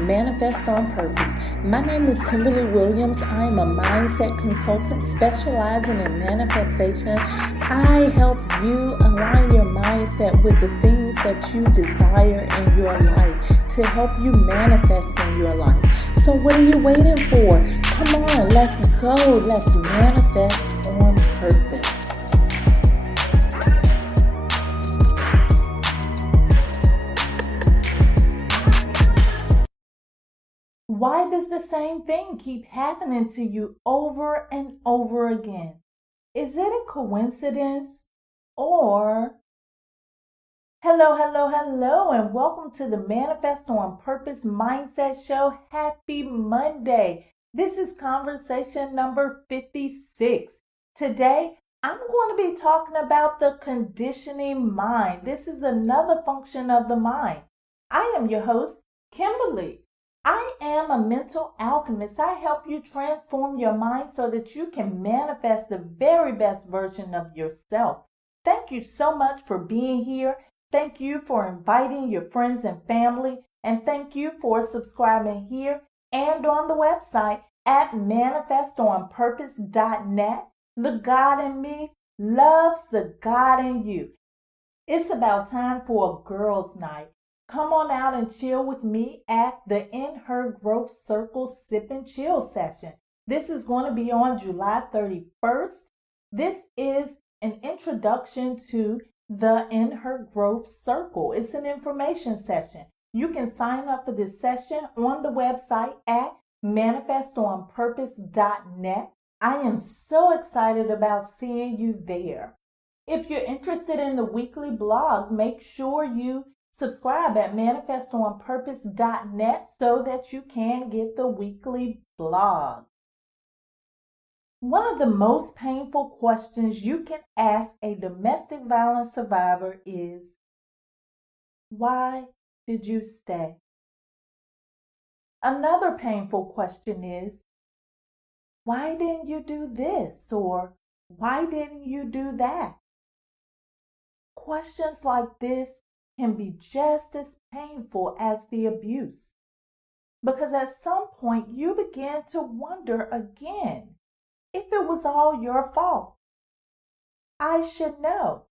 Manifest on Purpose. My name is Kimberly Williams. I am a mindset consultant specializing in manifestation. I help you align your mindset with the things that you desire in your life to help you manifest in your life. So what are you waiting for? Come on, let's go. Let's manifest on purpose. Why does the same thing keep happening to you over and over again? Is it a coincidence or... Hello, and welcome to the Manifest on Purpose Mindset Show. Happy Monday. This is conversation number 56. Today, I'm going to be talking about the conditioning mind. This is another function of the mind. I am your host, Kimberly. I am a mental alchemist. I help you transform your mind so that you can manifest the very best version of yourself. Thank you so much for being here. Thank you for inviting your friends and family. And thank you for subscribing here and on the website at manifestonpurpose.net. The God in me loves the God in you. It's about time for a girls' night. Come on out and chill with me at the In Her Growth Circle Sip and Chill session. This is going to be on July 31st. This is an introduction to the In Her Growth Circle. It's an information session. You can sign up for this session on the website at manifestonpurpose.net. I am so excited about seeing you there. If you're interested in the weekly blog, make sure you subscribe at manifestonpurpose.net so that you can get the weekly blog. One of the most painful questions you can ask a domestic violence survivor is, why did you stay? Another painful question is, why didn't you do this? Or why didn't you do that? Questions like this can be just as painful as the abuse, because at some point you begin to wonder again if it was all your fault. I should know.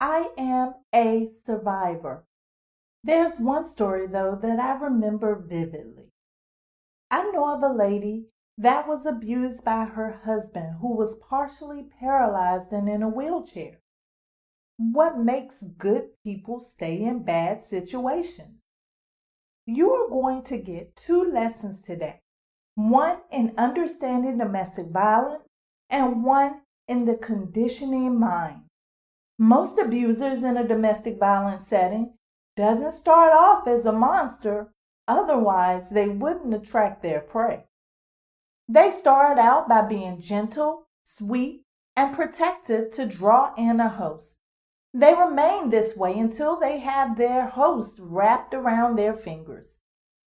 I am a survivor. There's one story, though, that I remember vividly. I know of a lady that was abused by her husband, who was partially paralyzed and in a wheelchair. What makes good people stay in bad situations? You are going to get 2 lessons today. One in understanding domestic violence and one in the conditioning mind. Most abusers in a domestic violence setting doesn't start off as a monster, otherwise they wouldn't attract their prey. They start out by being gentle, sweet, and protective to draw in a host. They remain this way until they have their host wrapped around their fingers.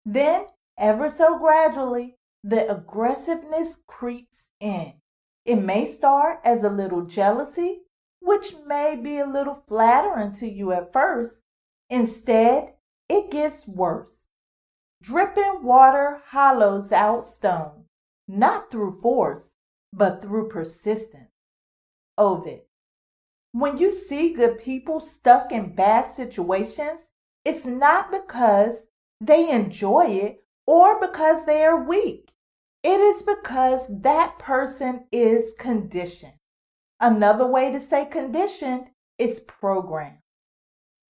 Then, ever so gradually, the aggressiveness creeps in. It may start as a little jealousy, which may be a little flattering to you at first. Instead, it gets worse. Dripping water hollows out stone, not through force, but through persistence. Ovid. When you see good people stuck in bad situations, it's not because they enjoy it or because they are weak. It is because that person is conditioned. Another way to say conditioned is programmed.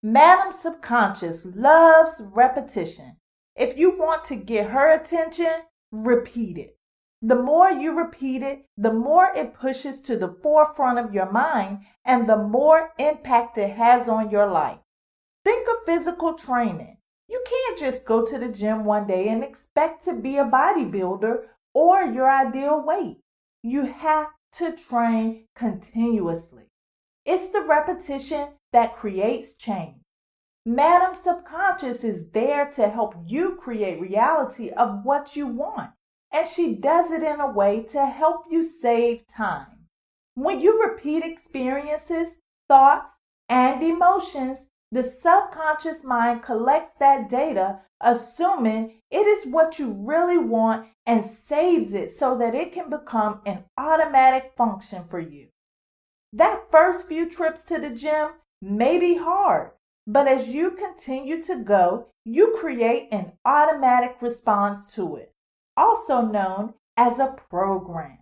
Madam Subconscious loves repetition. If you want to get her attention, repeat it. The more you repeat it, the more it pushes to the forefront of your mind and the more impact it has on your life. Think of physical training. You can't just go to the gym one day and expect to be a bodybuilder or your ideal weight. You have to train continuously. It's the repetition that creates change. Madam Subconscious is there to help you create reality of what you want. And she does it in a way to help you save time. When you repeat experiences, thoughts, and emotions, The subconscious mind collects that data, assuming it is what you really want, and saves it so that it can become an automatic function for you. That first few trips to the gym may be hard, but as you continue to go, you create an automatic response to it, also known as a program.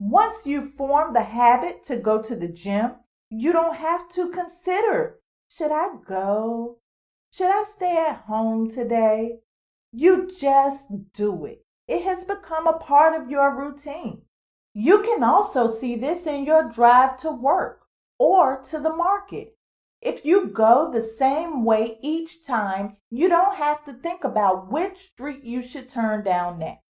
Once you form the habit to go to the gym, you don't have to consider, should I go? Should I stay at home today? You just do it. It has become a part of your routine. You can also see this in your drive to work or to the market. If you go the same way each time, you don't have to think about which street you should turn down next.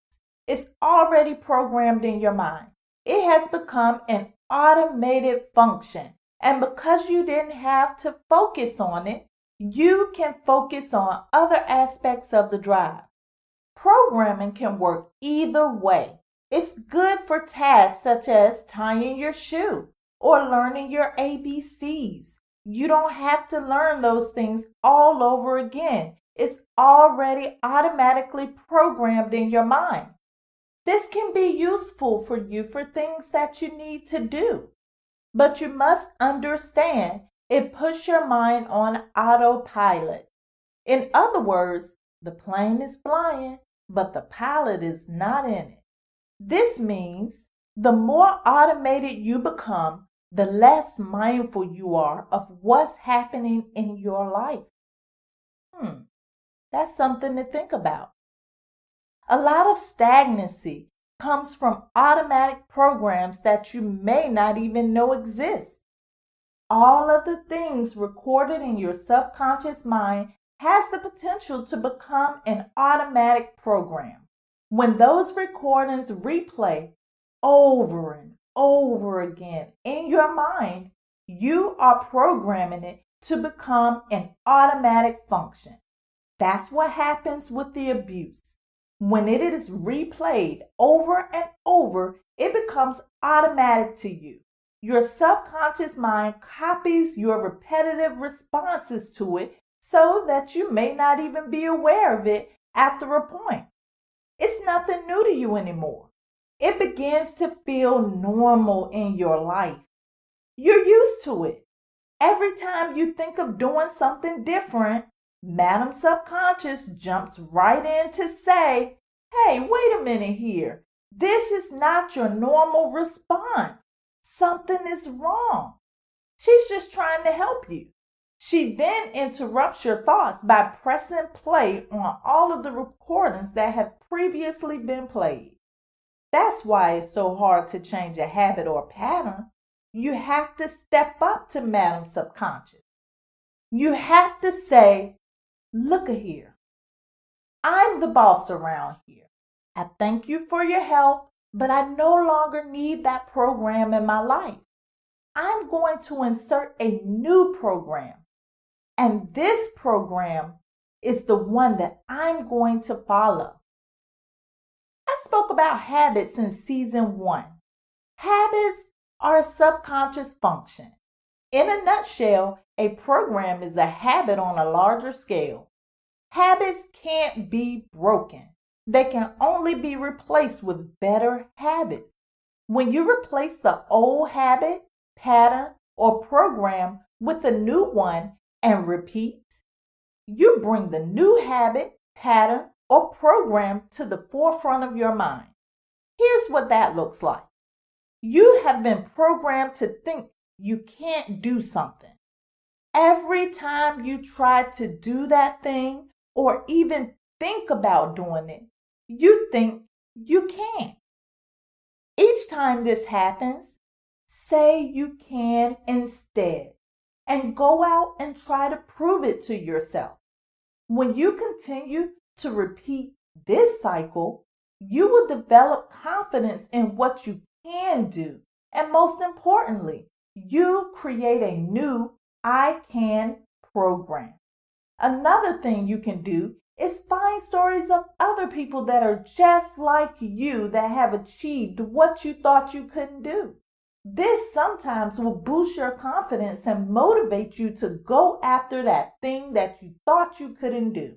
It's already programmed in your mind. It has become an automated function. And because you didn't have to focus on it, you can focus on other aspects of the drive. Programming can work either way. It's good for tasks such as tying your shoe or learning your ABCs. You don't have to learn those things all over again. It's already automatically programmed in your mind. This can be useful for you for things that you need to do. But you must understand it puts your mind on autopilot. In other words, the plane is flying, but the pilot is not in it. This means the more automated you become, the less mindful you are of what's happening in your life. That's something to think about. A lot of stagnancy comes from automatic programs that you may not even know exist. All of the things recorded in your subconscious mind has the potential to become an automatic program. When those recordings replay over and over again in your mind, you are programming it to become an automatic function. That's what happens with the abuse. When it is replayed over and over, it becomes automatic to you. Your subconscious mind copies your repetitive responses to it so that you may not even be aware of it after a point. It's nothing new to you anymore. It begins to feel normal in your life. You're used to it. Every time you think of doing something different, Madam Subconscious jumps right in to say, hey, wait a minute here. This is not your normal response. Something is wrong. She's just trying to help you. She then interrupts your thoughts by pressing play on all of the recordings that have previously been played. That's why it's so hard to change a habit or pattern. You have to step up to Madam Subconscious. You have to say, look here. I'm the boss around here. I thank you for your help, but I no longer need that program in my life. I'm going to insert a new program. And this program is the one that I'm going to follow. I spoke about habits in season 1. Habits are a subconscious function. In a nutshell, a program is a habit on a larger scale. Habits can't be broken. They can only be replaced with better habits. When you replace the old habit, pattern, or program with a new one and repeat, you bring the new habit, pattern, or program to the forefront of your mind. Here's what that looks like. You have been programmed to think you can't do something. Every time you try to do that thing or even think about doing it, you think you can't. Each time this happens, say you can instead and go out and try to prove it to yourself. When you continue to repeat this cycle, you will develop confidence in what you can do. And most importantly, you create a new I can program. Another thing you can do is find stories of other people that are just like you that have achieved what you thought you couldn't do. This sometimes will boost your confidence and motivate you to go after that thing that you thought you couldn't do.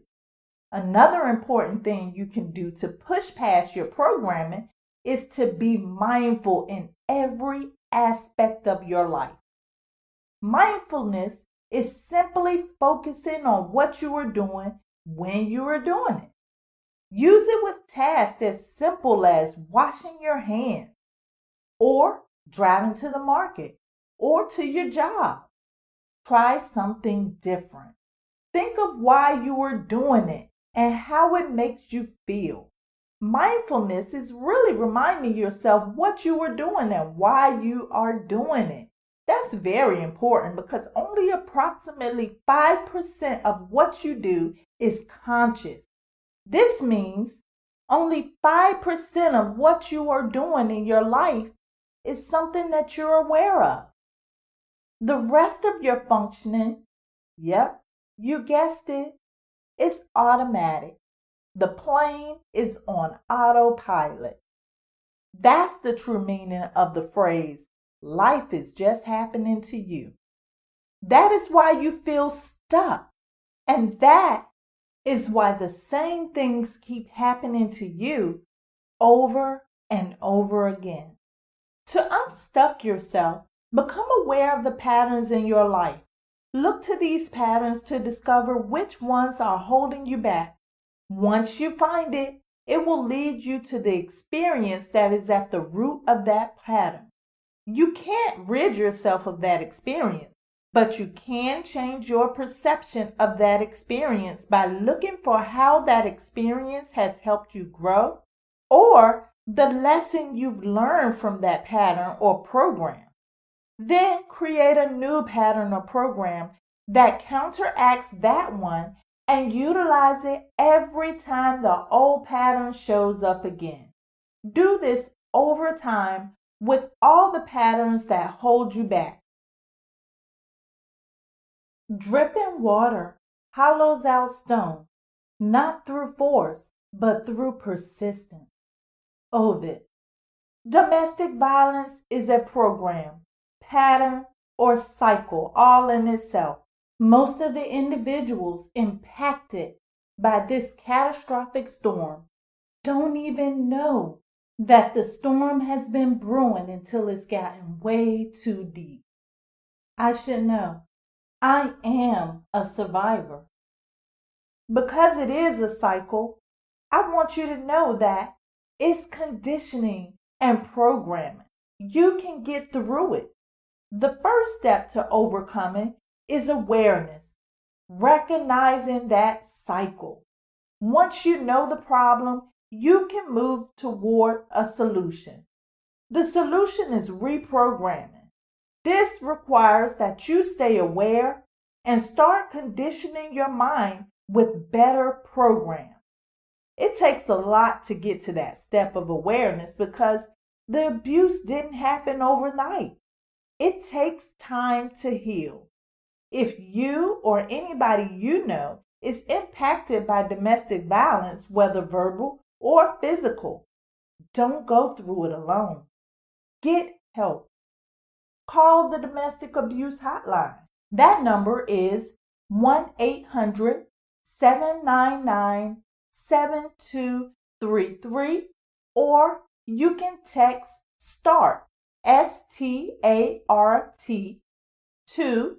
Another important thing you can do to push past your programming is to be mindful in every aspect of your life. Mindfulness is simply focusing on what you are doing when you are doing it. Use it with tasks as simple as washing your hands, or driving to the market, or to your job. Try something different. Think of why you are doing it and how it makes you feel. Mindfulness is really reminding yourself what you are doing and why you are doing it. That's very important because only approximately 5% of what you do is conscious. This means only 5% of what you are doing in your life is something that you're aware of. The rest of your functioning, yep, you guessed it, is automatic. The plane is on autopilot. That's the true meaning of the phrase, life is just happening to you. That is why you feel stuck. And that is why the same things keep happening to you over and over again. To unstuck yourself, become aware of the patterns in your life. Look to these patterns to discover which ones are holding you back. Once you find it, it will lead you to the experience that is at the root of that pattern. You can't rid yourself of that experience, but you can change your perception of that experience by looking for how that experience has helped you grow, or the lesson you've learned from that pattern or program. Then create a new pattern or program that counteracts that one and utilize it every time the old pattern shows up again. Do this over time with all the patterns that hold you back. Dripping water hollows out stone, not through force, but through persistence. Ovid. Domestic violence is a program, pattern, or cycle all in itself. Most of the individuals impacted by this catastrophic storm don't even know that the storm has been brewing until it's gotten way too deep. I should know. I am a survivor. Because it is a cycle, I want you to know that it's conditioning and programming. You can get through it. The first step to overcoming is awareness, recognizing that cycle. Once you know the problem, you can move toward a solution. The solution is reprogramming. This requires that you stay aware and start conditioning your mind with better programs. It takes a lot to get to that step of awareness because the abuse didn't happen overnight. It takes time to heal. If you or anybody you know is impacted by domestic violence, whether verbal or physical, don't go through it alone. Get help. Call the domestic abuse hotline. That number is 1-800-799-7233, or you can text START, START, to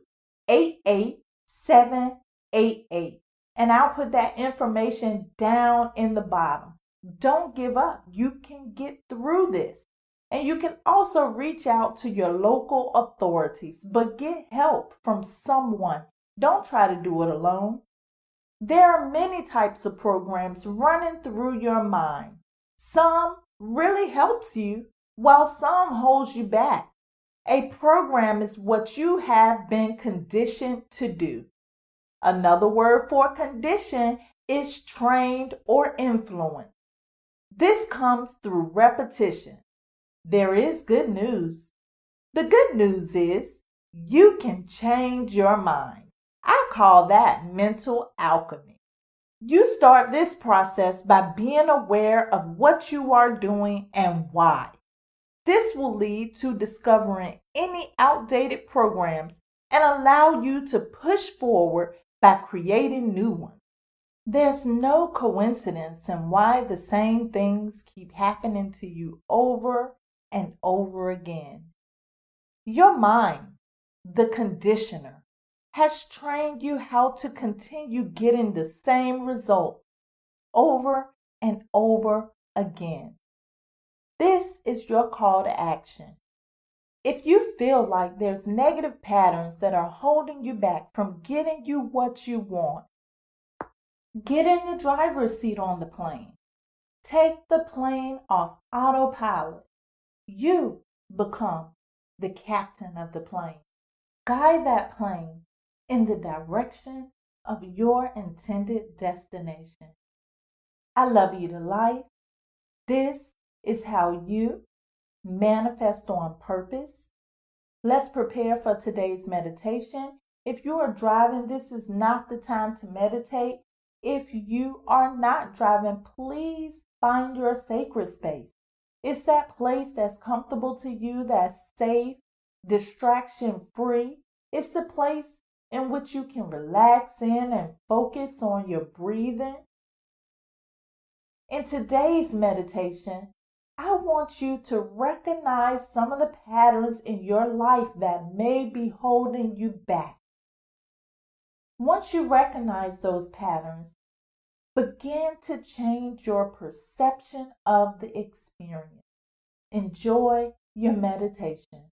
88788. And I'll put that information down in the bottom. Don't give up. You can get through this. And you can also reach out to your local authorities, but get help from someone. Don't try to do it alone. There are many types of programs running through your mind. Some really helps you, while some holds you back. A program is what you have been conditioned to do. Another word for condition is trained or influenced. This comes through repetition. There is good news. The good news is you can change your mind. I call that mental alchemy. You start this process by being aware of what you are doing and why. This will lead to discovering any outdated programs and allow you to push forward by creating new ones. There's no coincidence in why the same things keep happening to you over and over again. Your mind, the conditioner, has trained you how to continue getting the same results over and over again. This is your call to action. If you feel like there's negative patterns that are holding you back from getting you what you want, get in the driver's seat on the plane. Take the plane off autopilot. You become the captain of the plane. Guide that plane in the direction of your intended destination. I love you to life. This is how you manifest on purpose. Let's prepare for today's meditation. If you are driving, this is not the time to meditate. If you are not driving, please find your sacred space. It's that place that's comfortable to you, that's safe, distraction free. It's the place in which you can relax in and focus on your breathing. In today's meditation, I want you to recognize some of the patterns in your life that may be holding you back. Once you recognize those patterns, begin to change your perception of the experience. Enjoy your meditation.